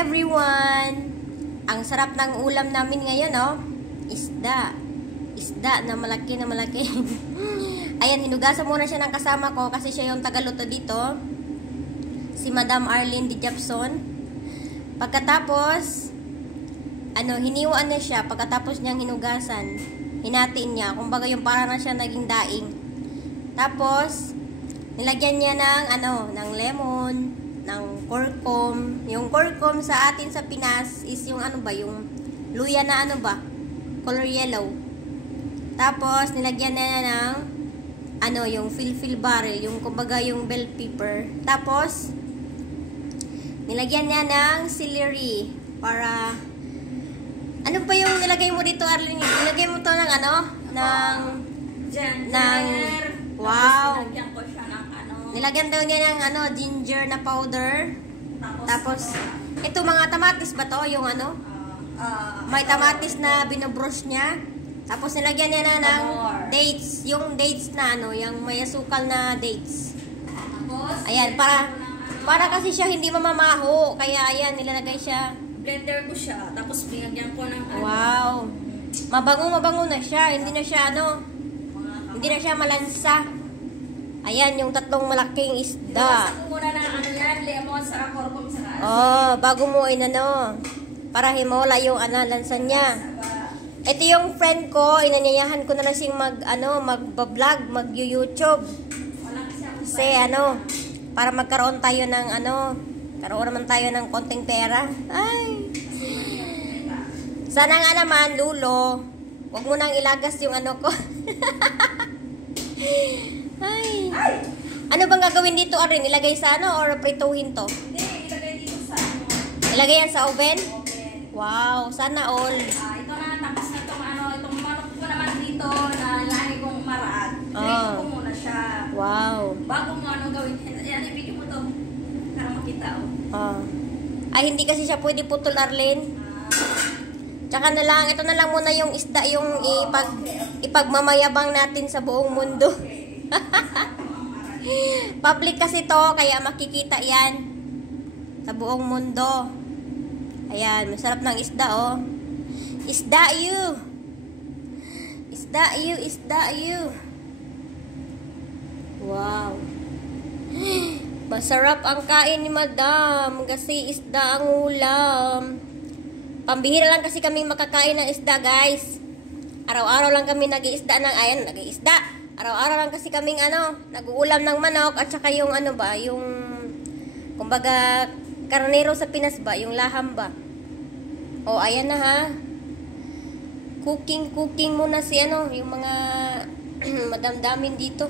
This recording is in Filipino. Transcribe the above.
Everyone! Ang sarap ng ulam namin ngayon, oh. Isda. Isda na malaki na malaki. Ayan, hinugasan muna siya ng kasama ko kasi siya yung tagaluto dito. Si Madam Arlene Di Japson. Pagkatapos, hiniwaan niya siya. Pagkatapos niyang hinugasan, hinatiin niya. Kumbaga yung para na siya naging daing. Tapos, nilagyan niya ng lemon, ng kurkum. Yung kurkum sa atin sa Pinas is yung yung luya na color yellow. Tapos, nilagyan niya ng yung filfil barrel, yung kumbaga yung bell pepper. Tapos, nilagyan niya ng celery para ano pa yung nilagay mo dito, Arlene? Nilagay mo to ng ginger. Wow. Tapos nilagyan ko siya ng Nilagyan daw niya ng ginger na powder. Tapos ito mga tamatis ba to? Yung may tamatis na binubrush niya. Tapos nilagyan niya ng dates. Yung dates na yung may asukal na dates. Ayan, para kasi siya hindi mamamaho. Kaya ayan, nilalagay siya. Blender ko siya. Tapos binagyan ko ng Wow. Mabango na siya. Hindi na siya hindi na siya malansa. Ayan, yung tatlong malaking isda. Iwasan ko muna ng yan, lemon, saka kurkum, saka bago mo para himola yung lansa niya. Ito yung friend ko, inanyayahan ko na lang siyang mag-vlog, mag-YouTube. Kasi para magkaroon tayo ng karoon naman tayo ng konting pera. Ay. Sana nga naman, Lulo, wag mo nang ilagas yung ko. Ay. Ano bang gagawin dito, Arin? Ilagay sa or prituhin to? Hindi, ilagay dito sa Ilagay yan sa oven? Wow, sana all. Ito na, tapos na itong manok ko naman dito na lahi kong maraag. Prito ko muna siya. Wow. Bago mo gawin. Yan, i-video mo to. Para makita, Ay, hindi kasi siya pwede putol, Arlene. Tsaka ito na lang muna yung isda, yung ipagmamayabang natin sa buong mundo. Public kasi to, kaya makikita yan sa buong mundo. Ayan, masarap ng isda, oh. Isda you. Isda you, isda you. Wow. Masarap ang kain ni Madam kasi isda ang ulam. Pambihira lang kasi kami makakain ng isda, guys. Araw-araw lang kami nag-iisda nag-iisda. Araw-araw lang kasi kaming nag-uulam ng manok at saka yung yung kumbaga karnero sa Pinas ba, yung laham ba. O ayan na ha. Cooking muna si yung mga madamdamin dito.